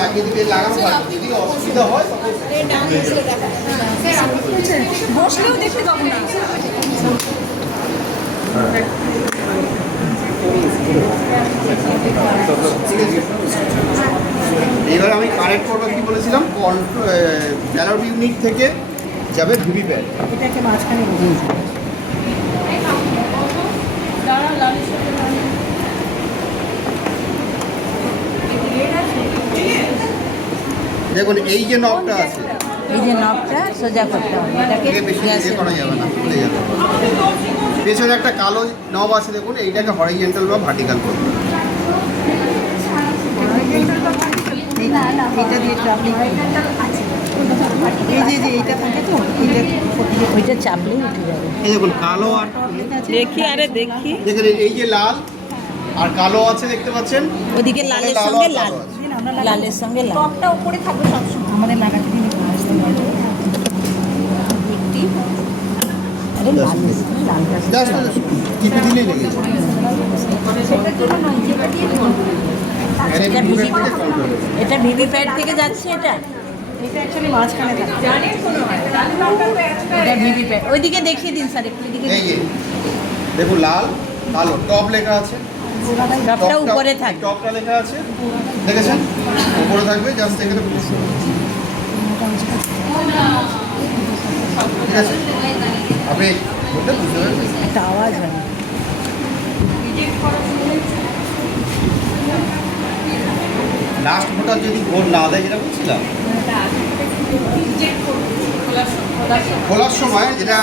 লাগিয়ে দিবে, লাগানো থাকবে। যদি অসুবিধা হয় বসলেও দেখতে পাবো না। এবার আমি কারেক্ট করবো কি বলেছিলাম, ব্যালট ইউনিট থেকে যাবে ভিভিপ্যাট। এটাকে মাঝখানে বুঝিয়েছি। দেখুন এই যে নবটা আছে, এই যে নবটা সোজা করতে হবে, এটাকে এটাকে বেশি ইয়ে করা যাবে না, খুলে যাবে। পেছনে একটা কালো নব আছে দেখুন, এইটাকে হরিজন্টাল বা ভার্টিক্যাল করবে। এটা দিয়ে ট্রাভেলিং এই যে এইটা থাকে তো, ওইটা চাপলেই উঠে যাবে। এই দেখুন কালো আর দেখি, আরে দেখি, দেখেন এই যে লাল আর কালো আছে দেখতে পাচ্ছেন, ওদিকে লালের লাল সঙ্গে আর লাল, কালো আছে। লালের সঙ্গে লাল, টপটা উপরে থাকবে সবসময়। আমাদের লাগাতে দিন আরে লালটা জাস্ট টিপে দিলেই লেগে যাবে। এটা ভিভিপ্যাট থেকে যাচ্ছে, এটা অ্যাকচুয়ালি মাঝখানে থাকে। এটা ভিভিপ্যাট, ওইদিকে দেখিয়ে দিন স্যার একটু, ওইদিকে এই যে দেখুন লাল কালো টপ লেখা আছে, টপটা উপরে থাকে। টপটা লেখা আছে দেখেছেন, উপরে থাকবে, জাস্ট এখানে পুশ করুন। ঠিক আছে, আপনি ওটা বুঝতে পারবেন। একটা আওয়াজ হয়। লাস্ট ভোটার যদি ভোট না দেয়, যেটা বলছিলাম খোলার সময়, যেটা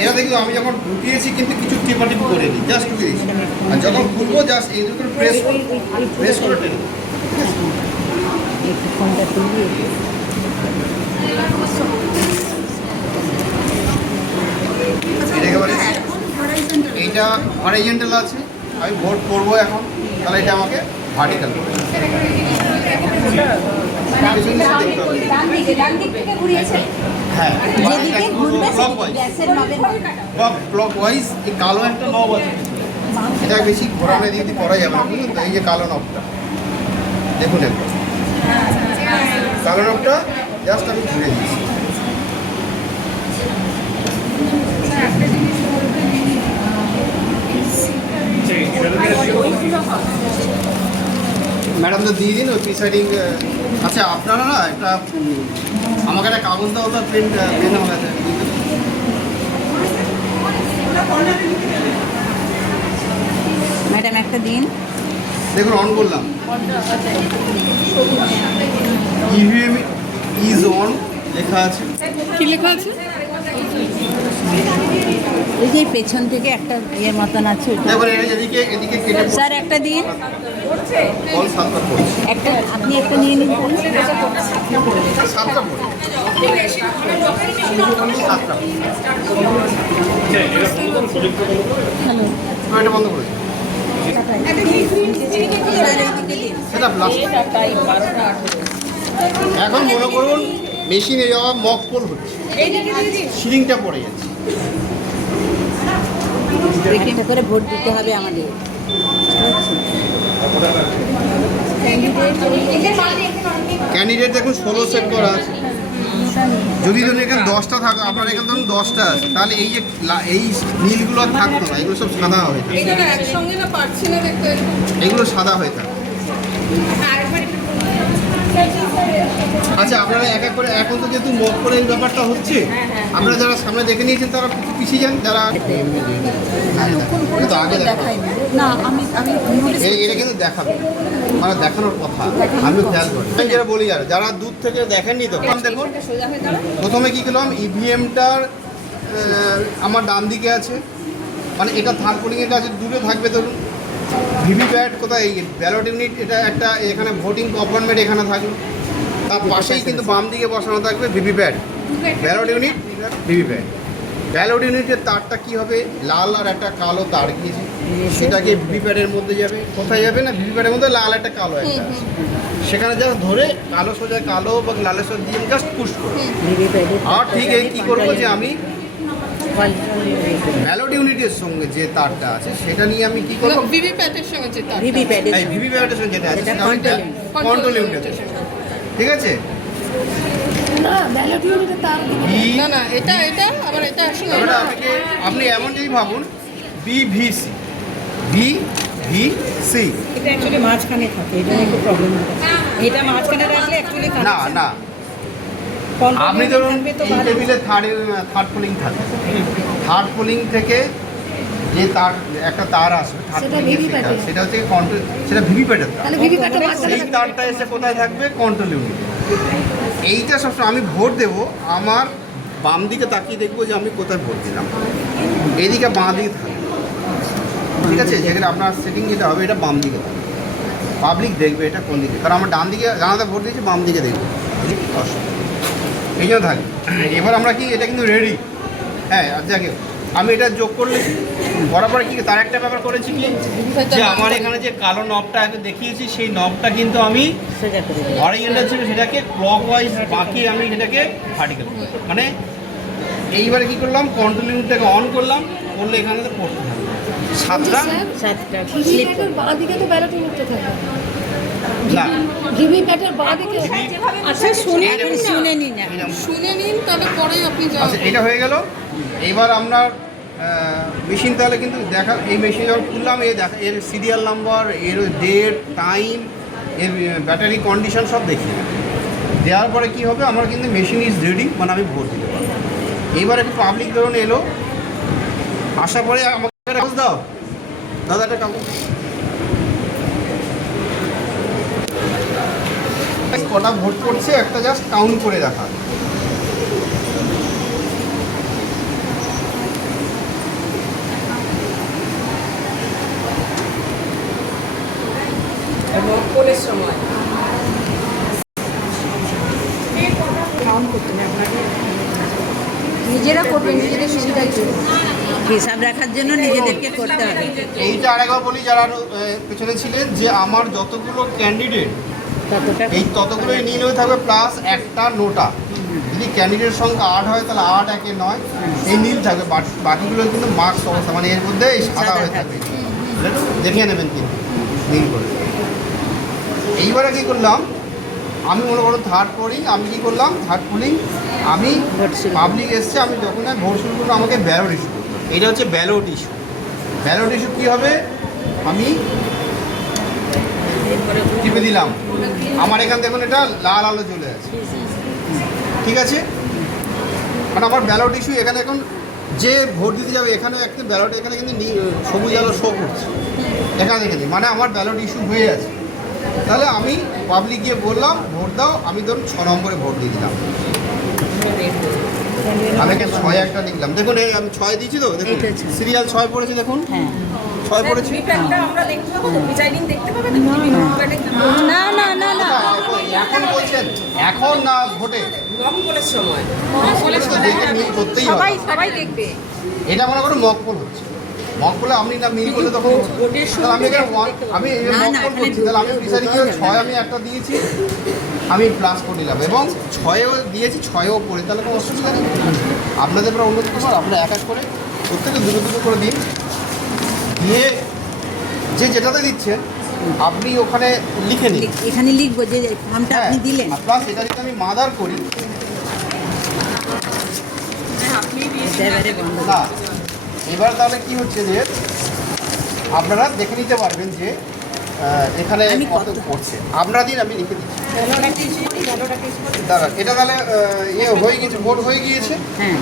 এটা দেখি আমি যখন ঢুকিয়েছি কিন্তু কিছু টিপাটিপ করে নিই, জাস্ট ঢুকিয়ে দিচ্ছি। আর যখন খুলবো জাস্ট এই দুটো প্রেস করে টেনে। একটু ফোনটা তুলিয়ে একেবারে এইটা হরিজন্টাল আছে, আমি ভোট করবো এখন, তাহলে এটা আমাকে ভার্টিক্যাল করবে। হ্যাঁ, ক্লক ওয়াইজ এই কালো একটা নব আছে, এটা বেশি ঘোরানো দিয়ে করা যাবে না, বুঝলেন তো? এই যে কালো নবটা দেখুন, একবার কালো নবটা জাস্ট আমি ঘুরে দিচ্ছি। ম্যাডাম তো দিয়ে দিন ওই প্রিসাইডিং। আচ্ছা আপনারা না একটা আমাকে একটা কাগজ দাও, তো প্রিন্ট পেন আমার কাছে। ম্যাডাম একটা দিন। দেখুন অন করলাম, ইভিএম ইজ অন লেখা আছে। কি লেখা আছে? এই যে পেছন থেকে একটা ইয়ের মতন আছে, এবার এদিকে এদিকে কেটে স্যার একটা দিন। বল 7টা পড়ছে, একটা আপনি একটা নিয়ে নিন। 7টা পড়ছে, 7টা। হ্যালো, এটা বন্ধ করেছি, সেটা ব্লাস্ট। এখন মনে করুন মেশিনে যাওয়া মক পোল হচ্ছে, সিলিংটা পড়ে যাচ্ছে। এখানে করে ভোট দিতে হবে আমাদের। ক্যান্ডিডেট দেখুন 16 সেট করা আছে। যদি ধরুন এখানে 10টা থাকে, আপনার এখানে ধরুন 10টা আছে, তাহলে এই যে এই নীলগুলো আর থাকতো না, এগুলো সব সাদা হয়ে থাকে, এগুলো সাদা হয়ে থাকে। আচ্ছা আপনারা এক এক করে, এখন তো যেহেতু মক করে এই ব্যাপারটা হচ্ছে, আপনারা যারা সামনে দেখে নিয়েছেন তারা কিছু পিছিয়ে যান, যারা কিন্তু আগে দেখাই না, আমি এটা কিন্তু দেখাবে, মানে দেখানোর কথা, আমিও খেয়াল করি। আমি যেটা বলি, যারা দূর থেকে দেখেননি, তো দেখুন প্রথমে কী করলাম, ইভিএমটার আমার ডান দিকে আছে, মানে এটা থার্ড পোলিংয়ের কাছে দূরে থাকবে। ধরুন ভিভিপ্যাট কোথায়, এই ব্যালট ইউনিট, এটা একটা এখানে ভোটিং কম্পার্টমেন্ট এখানে থাকবে, তার পাশেই কিন্তু বাম দিকে বসানো থাকবে VVPAT, ballot unit, VVPAT. Ballot ইউনিটের তারটা কী হবে, লাল আর একটা কালো তার গিয়েছে, সেটাকে ভিভিপ্যাটের মধ্যে যাবে। কোথায় যাবে না, ভিভিপ্যাটের মধ্যে লাল একটা কালো একটা আছে, সেখানে জাস্ট ধরে কালো সোজা কালো বা লালের সোজা দিয়ে জাস্ট পুশ করবো। আর ঠিক এই কী করবো, যে আমি ব্যালট ইউনিটের সঙ্গে যে তারটা আছে সেটা নিয়ে আমি কি করবো, ভিভিপ্যাটের সঙ্গে যেটা ভিভিপ্যাটের এই ভিভিপ্যাটের সঙ্গে যেটা আছে এটা সেটা আমি কন্ট্রোল ইউনিটের সঙ্গে, ঠিক আছে? না না এটা আবার এটা আসলে তারপরে আপনি এমন যদি ভাবুন বিভিসি, বিভিসি, এটা অ্যাকচুয়ালি মাঝখানে থাকে, এটা একটু প্রবলেম হয়। এটা মাঝখানে রাখলে অ্যাকচুয়ালি না না আপনি ধরুন এই টেবিলে থার্ড পোলিং থাকে, থার্ড পোলিং থেকে যে তার একটা তার আসবে থার্ড পোলিং সেটা হচ্ছে কন্ট্রোল, সেটা ভিভিপ্যাটের তার। এই তারটা এসে কোথায় থাকবে, কন্ট্রোল ইউনিট। এইটা সবসময় আমি ভোট দেব, আমার বাম দিকে তাকিয়ে দেখবো যে আমি কোথায় ভোট দিলাম, এইদিকে বাঁ দিকে থাকবে, ঠিক আছে? যেখানে আপনার সেটিং যেটা হবে এটা বাম দিকে থাকবে, পাবলিক দেখবে এটা কোন দিকে, কারণ আমার ডান দিকে জানাতে ভোট দিয়েছি, বাম দিকে দেখবে, এই জন্য থাকে। এবার আমরা কি এটা কিন্তু রেডি, হ্যাঁ দেখো আমি এটা যোগ করলে বরাবর কি তার একটা ব্যাপার করেছি কি, যে আমার এখানে যে কালো নবটা আগে দেখিয়েছি সেই নবটা কিন্তু আমি সোজা করে দিই। হরিজন্টাল ছিল সেটাকে ক্লকওয়াইজ, বাকি আমি সেটাকে ভার্টিক্যাল, মানে এইবারে কি করলাম, কন্ট্রোল ইউনিটটাকে অন করলাম, করলে এখানে তো পড়তে থাকবে সাতটা সাতটা স্লিপ ভিভিপ্যাটের বাঁ দিকে তো ব্যালট ইউনিটটা থাকে। না ভিভিপ্যাটের বাঁ দিকে আচ্ছা শুনে নিন না শুনে নিন, তাহলে পরে আপনি আচ্ছা এটা হয়ে গেল। এইবার আপনার মেশিন তাহলে কিন্তু দেখা, এই মেশিন যখন খুললাম এই দেখা এর সিরিয়াল নাম্বার, এর ডেট, টাইম, এর ব্যাটারি কন্ডিশন সব দেখিয়ে দেবে। দেওয়ার পরে কী হবে, আমার কিন্তু মেশিন ইজ রেডি, মানে আমি ভোট দিতে পারবো। এইবার একটু পাবলিক ধরুন এলো, আসার পরে আমাকে একটা কাগজ দাও, দাদা একটা কাগজ, কটা ভোট করছে একটা জাস্ট কাউন্ট করে রাখা। নিজেরা করবেন নিজেদের সুবিধার জন্য। হিসাব রাখার জন্য নিজেদেরকে করতে হবে। এইটা আরেকবার বলি যারা পেছনে ছিলেন, যে আমার যতগুলো ক্যান্ডিডেট ততটা এই ততগুলোই নীল হয়ে থাকবে, প্লাস একটা নোটা। যদি ক্যান্ডিডেট সংখ্যা 8 হয় তাহলে 8 একে 9 এই নীল থাকবে, বাকিগুলো কিন্তু মার্কস অবস্থা, মানে এর মধ্যে এই সাদা হয়ে থাকবে, দেখিয়ে নেবেন কিন্তু নীল করে। এইবারে কী করলাম, আমি মনে করো থার্ড পোলিং, আমি কী করলাম থার্ড পোলিং, আমি ভোট শুরু। পাবলিক এসছে, আমি যখন ভোট শুরু করবো আমাকে ব্যালট ইস্যু করতে হবে। এটা হচ্ছে ব্যালট ইস্যু। ব্যালট ইস্যু কী হবে, আমি টিপে দিলাম, আমার এখান দেখুন এটা লাল আলো চলে আছে, ঠিক আছে? মানে আমার ব্যালট ইস্যু এখানে এখন যে ভোট দিতে যাবে এখানে একটা ব্যালট, এখানে কিন্তু সবুজ আলো শো করছে এখানে দেখে দিই, মানে আমার ব্যালট ইস্যু হয়ে আছে। তাহলে আমি পাবলিক গিয়ে বললাম ভোট দাও, আমি ধরুন 6 নম্বরে ভোট দিয়ে দিলাম, আমি এখানে 6 একটা লিখলাম, দেখুন এই আমি 6 দিয়েছি তো, দেখুন এইটা 6 সিরিয়াল 6 পড়েছি, দেখুন হ্যাঁ 6 পড়েছি। না না না না এখন বলছেন এখন না ভোটে তো দেখে মিল করতেই হবে। সবাই দেখবে। এটা মনে করো মকপল হচ্ছে, মকপলে আপনি না মিল করলে তখন তাহলে আমি এখানে আমি মকপল করছি, তাহলে আমি প্রিসারি কি 6 আমি একটা দিয়েছি, আমি প্লাস করে নিলাম এবং 6ও দিয়েছি, 6ও পড়ে, তাহলে কোনো অসুবিধা নেই। আপনাদের পরে অন্য কিছু আপনারা এক এক করে প্রত্যেকে দুটো দুটো করে দিন, দিয়ে যে যেটাতে দিচ্ছেন আপনি ওখানে লিখে নিন। এখানে লিখবো যে ফর্মটা আপনি দিলেন। প্লাস এটা যদি আমি মাদার করি, এবারে বন্ধ না এবার তাহলে কি হচ্ছে যে আপনারা দেখে নিতে পারবেন যে এখানে আমি কত কত- পড়ছে, আপনারা দিন আমি লিখে দিচ্ছি। দাঁড়ান, এটা তাহলে ইয়ে হয়ে গিয়েছে, ভোট হয়ে গিয়েছে। হ্যাঁ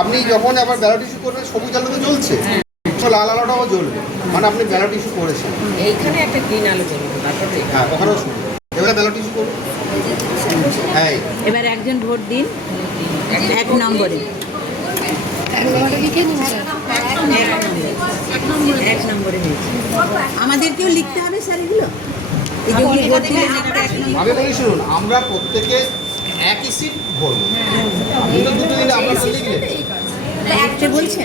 আপনি যখন আবার ব্যালট ইস্যু করবেন সবুজ আলো তো জ্বলছে, তো লাল আলোটাও জ্বলবে, মানে আপনি ব্যালট ইস্যু করেছেন। এইখানে একটা গ্রিন আলো জ্বলবে, তারপরে হ্যাঁ ওখানেও শুনুন, এবারে ব্যালট ইস্যু করুন। হ্যাঁ এবার একজন ভোট দিন 1 নম্বরে। লিখে নিন স্যার। 1 নম্বরে হয়েছে। আমাদেরকেও লিখতে হবে স্যার এগুলো, এই যে উনি ভোট দিলেন একটা 1 নম্বর। আমি বলি শুনুন, আমরা প্রত্যেকে একই সিট ভরবো, আপনি তো দুটো দিলে আপনার লিখলেন, লিখতে বলছেন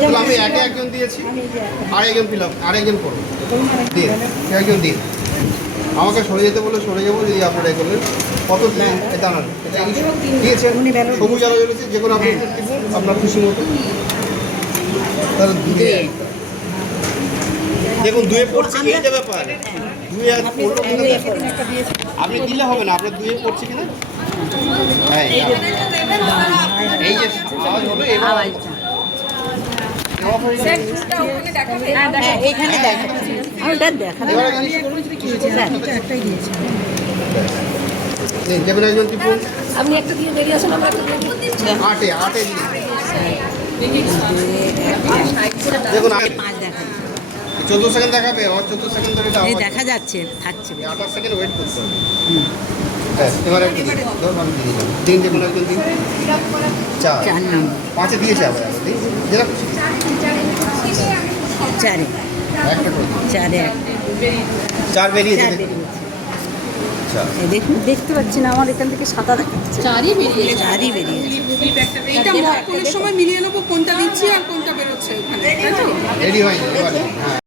তাহলে আমি একে একজন দিয়েছি, আরেকজন ফিল আপ, আরেকজন করবো দিন, একজন দিন, আমাকে সরে যেতে বলে সরে যাবো যদি আপনারা এ করলেন। কত দাঁড়ান এটা দিয়েছে সবুজ আলো জ্বলেছে যে কোনো আপনি আপনার খুশি মতো তাহলে দুয়ে দেখুন দুয়ে পড়ছে এইটা ব্যাপার দুয়ে আর পড়লো কিনা দেখুন। আপনি দিলে হবে না আপনার দুয়ে পড়ছে কিনা হ্যাঁ এই যে আওয়াজ হলো এবার হ্যাঁ এইখানে দেখা ওটা দেখা এবার জিনিস করুন যে কোনো একজন টিপুন আপনি একটা দিয়ে বেরিয়ে আসুন আমরা একটা দিয়ে দিই। আটে দেখুন 5 দেখা 14 সেকেন্ড দেখাবে আর 14 সেকেন্ড ধরে এটা এই আওয়াজ দেখা যাচ্ছে থাকছে 28 সেকেন্ড ওয়েট করতে হবে ব্যাস, এবারে কি ধরুন আমি দিয়ে দিলাম দিন যে কোনো একজন দিন 4 নম্বর 5 দিয়েছে আবার দিন যেটা 4 একটা করে দিন 4 4 বেরিয়েছে 4 দেখুন। বেরিয়েছে আচ্ছা এই দেখুন দেখতে পাচ্ছি না আমার এখান থেকে সাদা দেখাচ্ছে। চারই বেরিয়েছে 4ই বেরিয়েছে এইটা মক পোলের সময় মিলিয়ে নেবো কোনটা দিচ্ছি আর কোনটা বেরোচ্ছে ওখানে তাই তো? রেডি হয়নি এবার হ্যাঁ